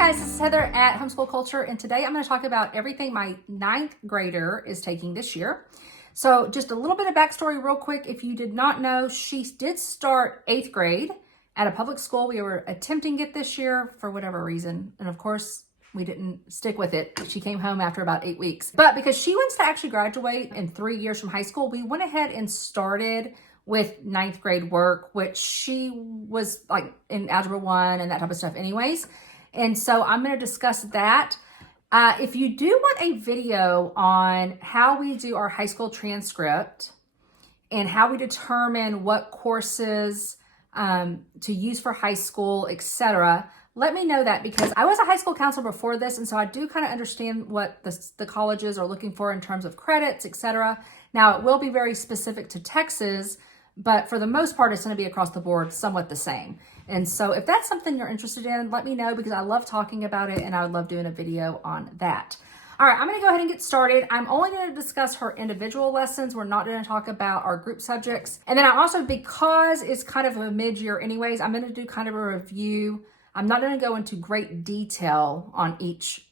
guys, this is Heather at Homeschool Culture, and today I'm going to talk about everything my 9th grader is taking this year. So just a little bit of backstory real quick. If you did not know, she did start 8th grade at a public school. We were attempting it this year for whatever reason, and of course, we didn't stick with it. She came home after about 8 weeks. But because she wants to actually graduate in 3 years from high school, we went ahead and started with 9th grade work, which she was like in Algebra 1 and that type of stuff anyways. And so I'm going to discuss that. If you do want a video on how we do our high school transcript and how we determine what courses to use for high school, etc., let me know that, because I was a high school counselor before this, and so I do kind of understand what the colleges are looking for in terms of credits, etc. Now, it will be very specific to Texas, but for the most part, it's going to be across the board somewhat the same. And so if that's something you're interested in, let me know, because I love talking about it and I would love doing a video on that. All right, I'm going to go ahead and get started. I'm only going to discuss her individual lessons. We're not going to talk about our group subjects. And then I also, because it's kind of a mid-year anyways, I'm going to do kind of a review. I'm not going to go into great detail on each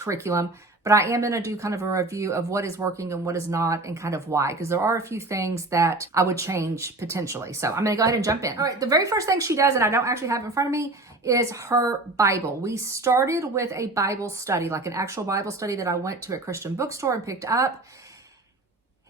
curriculum, but I am going to do kind of a review of what is working and what is not and kind of why, because there are a few things that I would change potentially. So I'm going to go ahead and jump in. All right, the very first thing she does, and I don't actually have in front of me, is her Bible. We started with a Bible study, like an actual Bible study that I went to a Christian bookstore and picked up.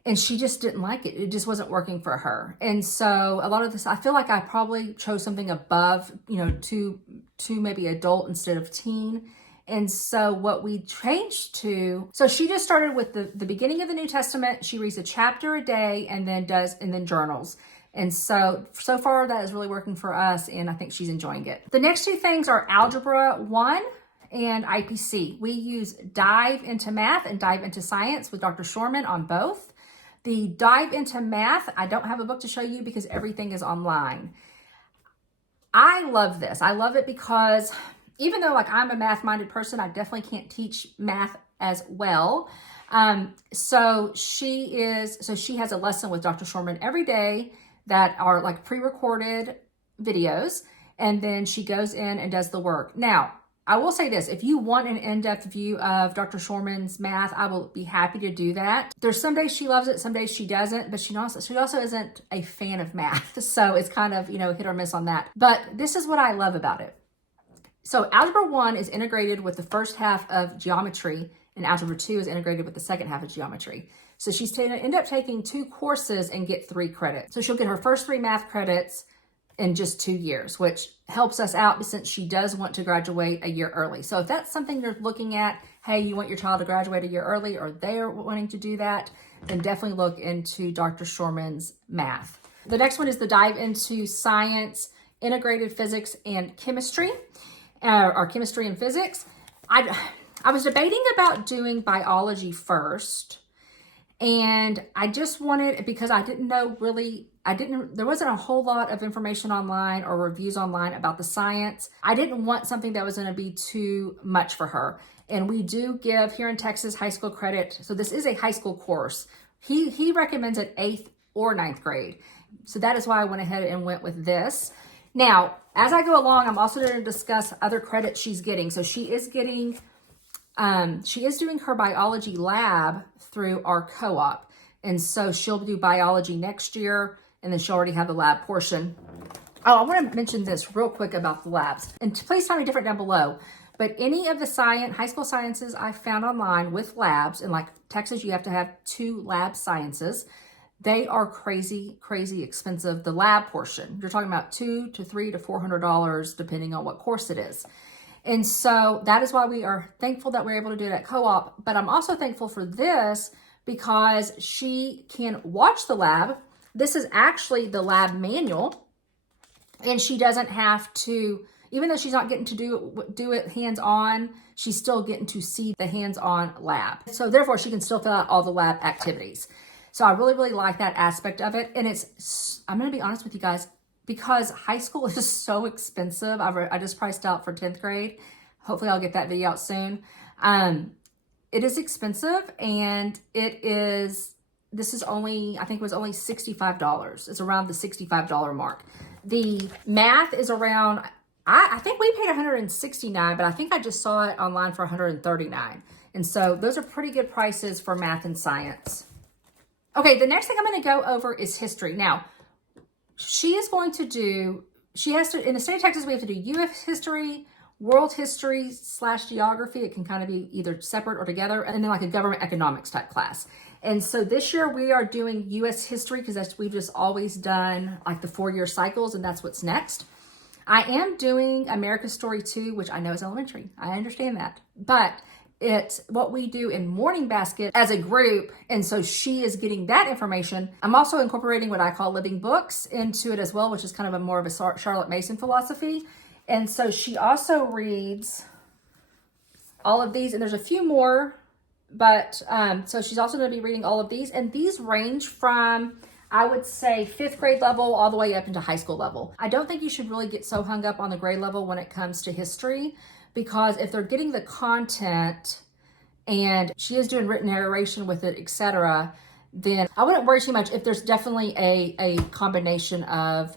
And she just didn't like it. It just wasn't working for her. And so a lot of this, I feel like I probably chose something above, to maybe adult instead of teen. And so what we changed to, so she just started with the beginning of the New Testament. She reads a chapter a day and then journals. And so far that is really working for us, and I think she's enjoying it. The next two things are Algebra 1 and IPC. We use Dive into Math and Dive into Science with Dr. Shorman on both. The Dive into Math, I don't have a book to show you because everything is online. I love this. I love it because even though I'm a math-minded person, I definitely can't teach math as well. So she has a lesson with Dr. Shorman every day that are like pre-recorded videos, and then she goes in and does the work. Now, I will say this, if you want an in-depth view of Dr. Shorman's math, I will be happy to do that. There's some days she loves it, some days she doesn't, but she also isn't a fan of math. So it's kind of, hit or miss on that. But this is what I love about it. So Algebra 1 is integrated with the first half of geometry, and Algebra 2 is integrated with the second half of geometry. So she's going to end up taking 2 courses and get 3 credits. So she'll get her first 3 math credits in just 2 years, which helps us out since she does want to graduate a year early. So if that's something you're looking at, hey, you want your child to graduate a year early, or they're wanting to do that, then definitely look into Dr. Shorman's math. The next one is the Dive into Science, Integrated Physics and Chemistry, or Chemistry and Physics. I was debating about doing biology first, and I just wanted, because I didn't know really, there wasn't a whole lot of information online or reviews online about the science. I didn't want something that was going to be too much for her. And we do give here in Texas high school credit. So this is a high school course. He recommends it 8th or 9th grade. So that is why I went ahead and went with this. Now, as I go along, I'm also going to discuss other credits she's getting. So she is doing her biology lab through our co-op. And so she'll do biology next year, and then she'll already have the lab portion. Oh, I want to mention this real quick about the labs. And please tell me different down below. But any of the high school sciences I found online with labs, and like Texas, you have to have 2 lab sciences. They are crazy, crazy expensive. The lab portion, you're talking about $200 to $300 to $400, depending on what course it is. And so that is why we are thankful that we're able to do it at co-op. But I'm also thankful for this because she can watch the lab. This is actually the lab manual, and she doesn't have to, even though she's not getting to do it hands-on, she's still getting to see the hands-on lab. So therefore, she can still fill out all the lab activities. So I really, really like that aspect of it. And I'm going to be honest with you guys, because high school is so expensive. I just priced out for 10th grade. Hopefully I'll get that video out soon. It is expensive, and this is only, I think it was only $65. It's around the $65 mark. The math is around I think we paid $169, but I think I just saw it online for $139. And so those are pretty good prices for math and science. Okay, the next thing I'm going to go over is history. Now, she has to, in the state of Texas, we have to do U.S. history, world history / geography. It can kind of be either separate or together, and then like a government economics type class. And so this year we are doing U.S. history because we've just always done like the 4-year cycles, and that's what's next. I am doing America's Story 2, which I know is elementary. I understand that. But it's what we do in Morning Basket as a group. And so she is getting that information. I'm also incorporating what I call living books into it as well, which is kind of a more of a Charlotte Mason philosophy. And so she also reads all of these, and there's a few more, but so she's also going to be reading all of these. And these range from, I would say, 5th grade level all the way up into high school level. I don't think you should really get so hung up on the grade level when it comes to history, because if they're getting the content and she is doing written narration with it, etc., then I wouldn't worry too much if there's definitely a combination of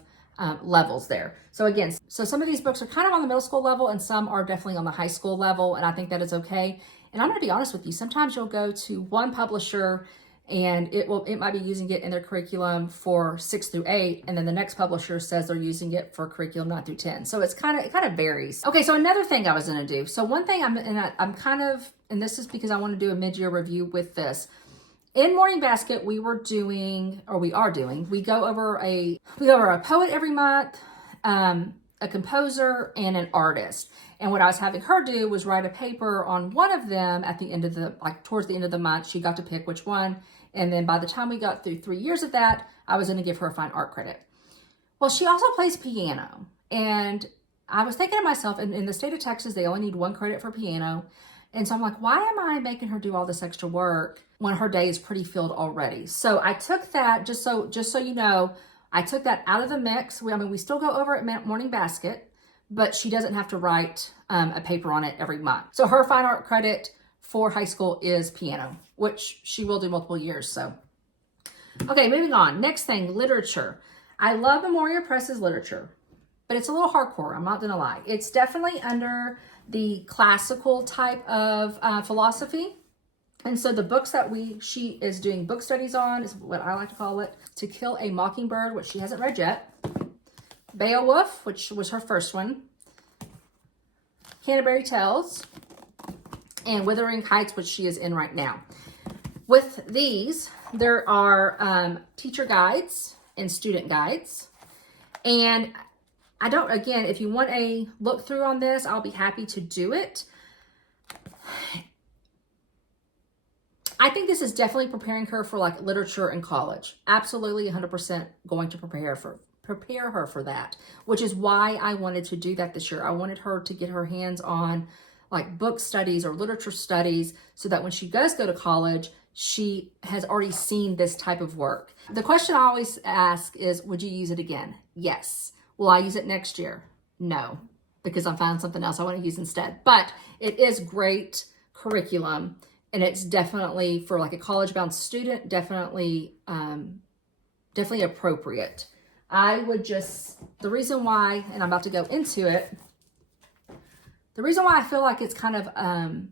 levels there. So again, so some of these books are kind of on the middle school level and some are definitely on the high school level, and I think that is okay. And I'm going to be honest with you, sometimes you'll go to one publisher and it might be using it in their curriculum for 6 through 8, and then the next publisher says they're using it for curriculum 9 through 10. So it kind of varies. Okay, so another thing I was going to do. So one thing and this is because I want to do a mid-year review with this. In Morning Basket, we are doing, we go over a poet every month, a composer, and an artist. And what I was having her do was write a paper on one of them at the end of towards the end of the month. She got to pick which one. And then by the time we got through 3 years of that, I was going to give her a fine art credit. Well, she also plays piano. And I was thinking to myself, in the state of Texas, they only need 1 credit for piano. And so I'm like, why am I making her do all this extra work when her day is pretty filled already? So I took that, just so you know, I took that out of the mix. We still go over at Morning Basket, but she doesn't have to write a paper on it every month. So her fine art credit for high school is piano, which she will do multiple years. So, okay, moving on. Next thing, literature. I love Memoria Press's literature, but it's a little hardcore. I'm not going to lie. It's definitely under the classical type of philosophy. And so the books that she is doing book studies on is what I like to call it: To Kill a Mockingbird, which she hasn't read yet; Beowulf, which was her first one; Canterbury Tales; and Wuthering Heights, which she is in right now. With these, there are teacher guides and student guides. And again, if you want a look through on this, I'll be happy to do it. I think this is definitely preparing her for like literature in college. Absolutely 100% going to prepare her for that, which is why I wanted to do that this year. I wanted her to get her hands on like book studies or literature studies so that when she does go to college, she has already seen this type of work. The question I always ask is, would you use it again? Yes. Will I use it next year? No, because I found something else I want to use instead. But it is great curriculum, and it's definitely, for like a college-bound student, definitely appropriate. The reason why, and I'm about to go into it, the reason why I feel like it's kind of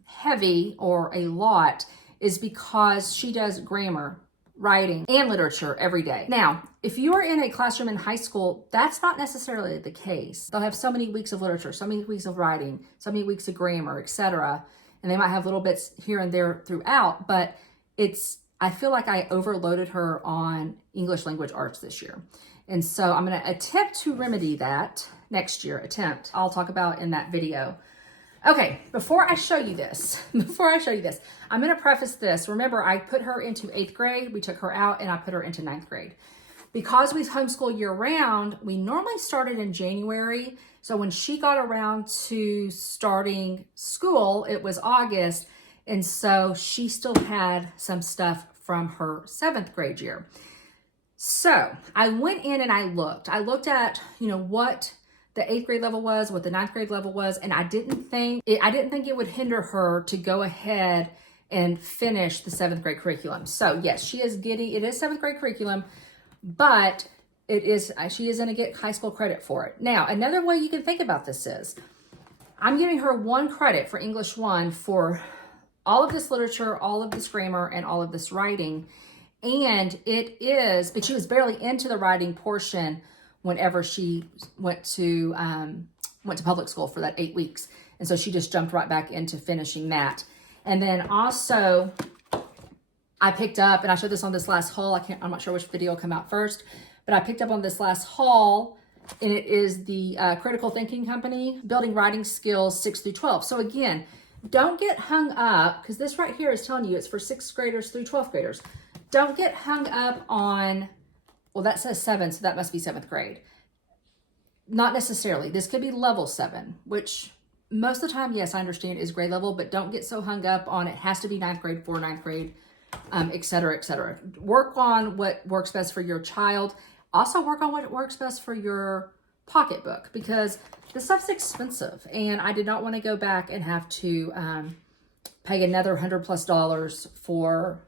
heavy or a lot is because she does grammar, writing, and literature every day. Now, if you are in a classroom in high school, that's not necessarily the case. They'll have so many weeks of literature, so many weeks of writing, so many weeks of grammar, etc. And they might have little bits here and there throughout, but I feel like I overloaded her on English language arts this year. And so I'm going to attempt to remedy that next year. I'll talk about in that video. Okay, before I show you this, I'm going to preface this. Remember, I put her into 8th grade. We took her out and I put her into 9th grade. Because we homeschool year round, we normally started in January. So when she got around to starting school, it was August. And so she still had some stuff from her 7th grade year. So I went in and I looked at, what the 8th grade level was, what the 9th grade level was, and I didn't think it would hinder her to go ahead and finish the 7th grade curriculum. So yes, it is 7th grade curriculum, but she is going to get high school credit for it. Now, another way you can think about this is, I'm giving her 1 credit for English 1 for all of this literature, all of this grammar, and all of this writing. And but she was barely into the writing portion whenever she went to public school for that 8 weeks. And so she just jumped right back into finishing that. And then also, I picked up, and I showed this on this last haul. I'm not sure which video will come out first, but I picked up on this last haul, and it is the Critical Thinking Company, Building Writing Skills 6 through 12. So again, don't get hung up, because this right here is telling you it's for 6th graders through 12th graders. Don't get hung up on, well, that says 7, so that must be 7th grade. Not necessarily. This could be level 7, which most of the time, yes, I understand is grade level, but don't get so hung up on it has to be 9th grade for 9th grade, et cetera, et cetera. Work on what works best for your child. Also work on what works best for your pocketbook, because this stuff's expensive, and I did not want to go back and have to pay another $100+ for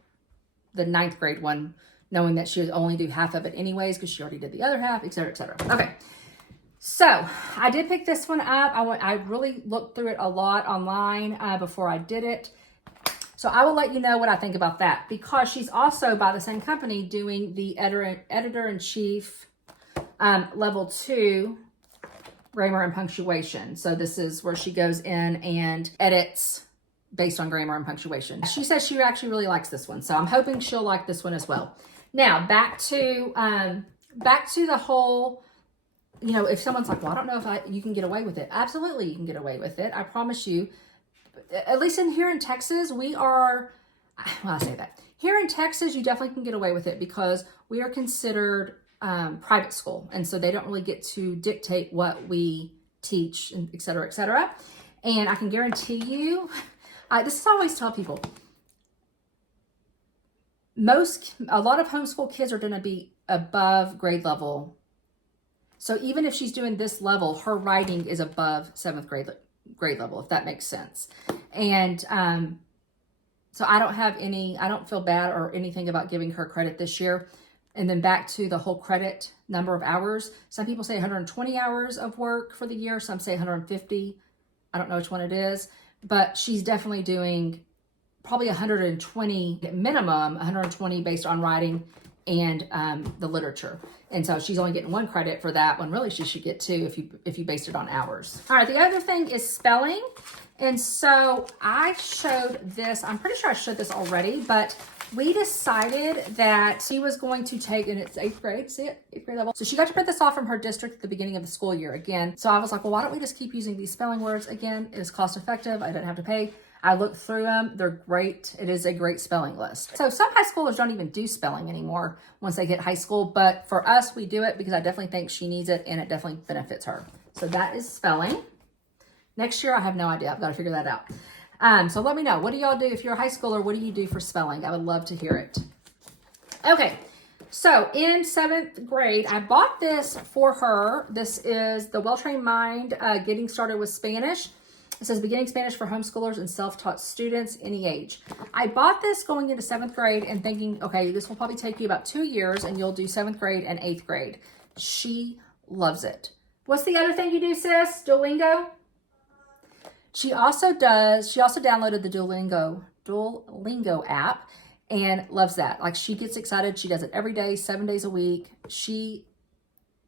the 9th grade one, knowing that she would only do half of it anyways, because she already did the other half, et cetera, et cetera. Okay. So I did pick this one up. I really looked through it a lot online before I did it. So I will let you know what I think about that, because she's also by the same company doing the editor-in-chief level 2 grammar and punctuation. So this is where she goes in and edits based on grammar and punctuation. She says she actually really likes this one, so I'm hoping she'll like this one as well. Now back to the whole, you know, if someone's like, well, I don't know if you can get away with it. Absolutely, you can get away with it. I promise you. At least here in Texas, we are, well, I say that. Here in Texas, you definitely can get away with it, because we are considered private school. And so they don't really get to dictate what we teach, and et cetera, et cetera. And I can guarantee you, this is what I always tell people, a lot of homeschool kids are going to be above grade level. So even if she's doing this level, her writing is above 7th grade level, if that makes sense. And so I don't feel bad or anything about giving her credit this year. And then back to the whole credit number of hours. Some people say 120 hours of work for the year. Some say 150. I don't know which one it is, but she's definitely doing probably 120 minimum, 120 based on writing and the literature. And so she's only getting 1 credit for that one. Really, she should get 2 if you based it on hours. All right, the other thing is spelling. And so I showed this, I'm pretty sure I showed this already, but we decided that she was going to take, and it's 8th grade, see it? 8th grade level. So she got to print this off from her district at the beginning of the school year again. So I was like, well, why don't we just keep using these spelling words again? It is cost effective. I didn't have to pay. I looked through them. They're great. It is a great spelling list. So some high schoolers don't even do spelling anymore once they hit high school. But for us, we do it because I definitely think she needs it and it definitely benefits her. So that is spelling. Next year, I have no idea. I've got to figure that out. So let me know. What do y'all do? If you're a high schooler, what do you do for spelling? I would love to hear it. Okay. So in 7th grade, I bought this for her. This is the Well-Trained Mind, Getting Started with Spanish. It says Beginning Spanish for Homeschoolers and Self-Taught Students, any age. I bought this going into 7th grade and thinking, okay, this will probably take you about 2 years and you'll do 7th grade and 8th grade. She loves it. What's the other thing you do, sis? Duolingo? She also downloaded the Duolingo app and loves that. Like, she gets excited. She does it every day, 7 days a week. She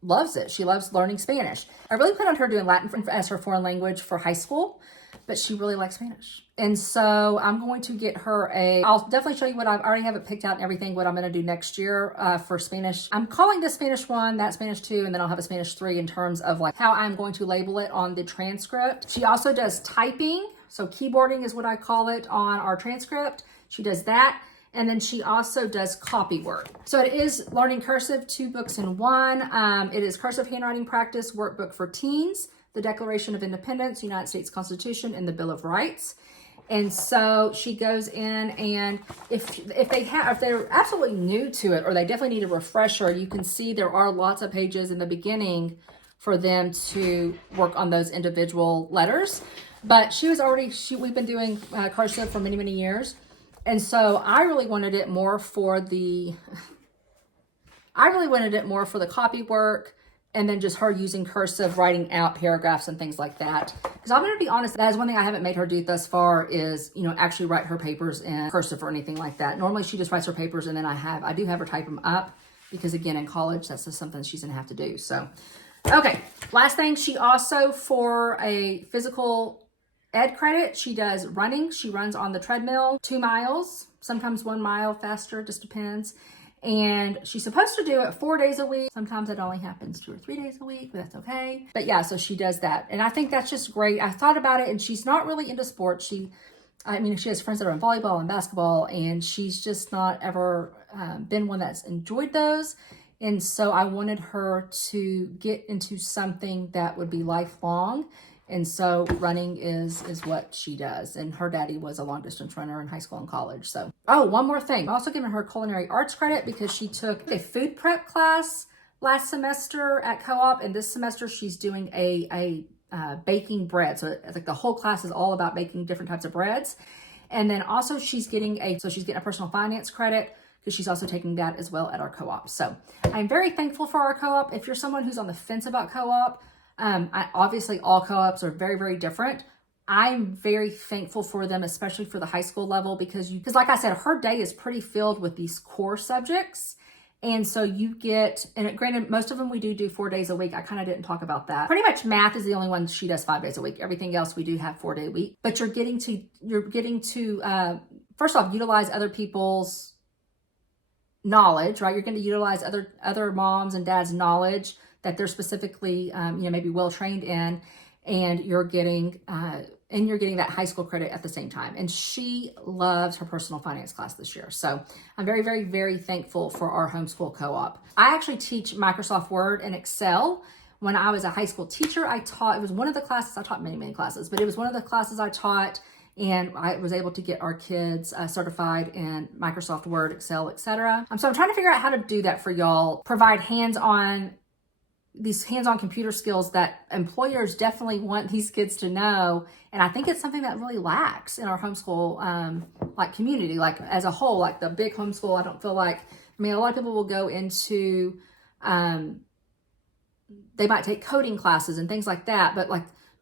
loves it. She loves learning Spanish. I really plan on her doing Latin as her foreign language for high school, but she really likes Spanish. And so I'm going to get her I'll definitely show you what I already have it picked out and everything, what I'm going to do next year for Spanish. I'm calling this Spanish 1, that Spanish 2, and then I'll have a Spanish 3 in terms of like how I'm going to label it on the transcript. She also does typing. So keyboarding is what I call it on our transcript. She does that. And then she also does copy work. So it is Learning Cursive, 2 books in 1. It is Cursive Handwriting Practice Workbook for Teens, the Declaration of Independence, United States Constitution, and the Bill of Rights. And so she goes in, and if they're absolutely new to it, or they definitely need a refresher, you can see there are lots of pages in the beginning for them to work on those individual letters. But we've been doing cursive for many, many years. And so I really wanted it more for the I really wanted it more for the copy work and then just her using cursive, writing out paragraphs and things like that. Because I'm going to be honest, that is one thing I haven't made her do thus far is, you know, actually write her papers in cursive or anything like that. Normally she just writes her papers and then I do have her type them up because again, in college, that's just something she's going to have to do. So, okay. Last thing, she also, for a physical ed credit, she does running. She runs on the treadmill 2 miles, sometimes 1 mile faster, just depends. And she's supposed to do it 4 days a week. Sometimes it only happens 2 or 3 days a week, but that's okay. But yeah, so she does that. And I think that's just great. I thought about it and she's not really into sports. She has friends that are in volleyball and basketball and she's just not ever been one that's enjoyed those. And so I wanted her to get into something that would be lifelong. And so running is what she does. And her daddy was a long distance runner in high school and college. So, oh, one more thing. I'm also giving her culinary arts credit because she took a food prep class last semester at co-op. And this semester she's doing a baking bread. So it's like the whole class is all about baking different types of breads. And then also she's getting a personal finance credit because she's also taking that as well at our co-op. So I'm very thankful for our co-op. If you're someone who's on the fence about co-op, obviously all co-ops are very, very different. I'm very thankful for them, especially for the high school level, because like I said, her day is pretty filled with these core subjects. And so you get, and granted, most of them we do 4 days a week. I kind of didn't talk about that. Pretty much math is the only one she does 5 days a week. Everything else we do have 4 day a week, but you're getting to, first off, utilize other people's knowledge, right? You're going to utilize other moms and dads' knowledge that they're specifically, maybe well-trained in, and you're getting that high school credit at the same time. And she loves her personal finance class this year. So I'm very, very, very thankful for our homeschool co-op. I actually teach Microsoft Word and Excel. When I was a high school teacher, it was one of the classes, I taught many, many classes, but it was one of the classes I taught, and I was able to get our kids certified in Microsoft Word, Excel, etc. So I'm trying to figure out how to do that for y'all, provide these hands-on computer skills that employers definitely want these kids to know. And I think it's something that really lacks in our homeschool community, like as a whole, like the big homeschool. I don't feel like, a lot of people will go into, they might take coding classes and things like that, but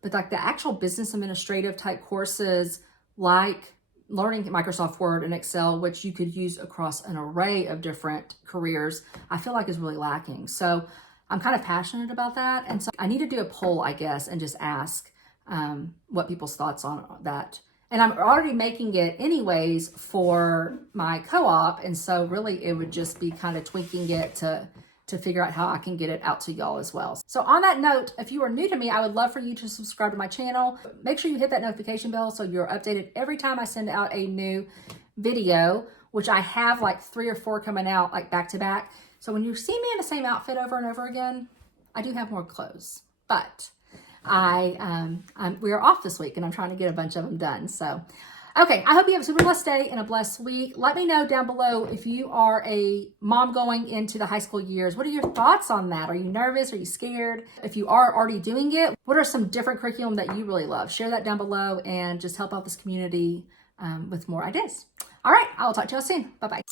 the actual business administrative type courses, like learning Microsoft Word and Excel, which you could use across an array of different careers, I feel like is really lacking. So I'm kind of passionate about that. And so I need to do a poll, I guess, and just ask what people's thoughts on that. And I'm already making it anyways for my co-op. And so really it would just be kind of tweaking it to figure out how I can get it out to y'all as well. So on that note, if you are new to me, I would love for you to subscribe to my channel. Make sure you hit that notification bell so you're updated every time I send out a new video, which I have like 3 or 4 coming out like back to back. So when you see me in the same outfit over and over again, I do have more clothes, but we are off this week and I'm trying to get a bunch of them done. So, okay. I hope you have a super blessed day and a blessed week. Let me know down below if you are a mom going into the high school years. What are your thoughts on that? Are you nervous? Are you scared? If you are already doing it, what are some different curriculum that you really love? Share that down below and just help out this community with more ideas. All right. I will talk to y'all soon. Bye-bye.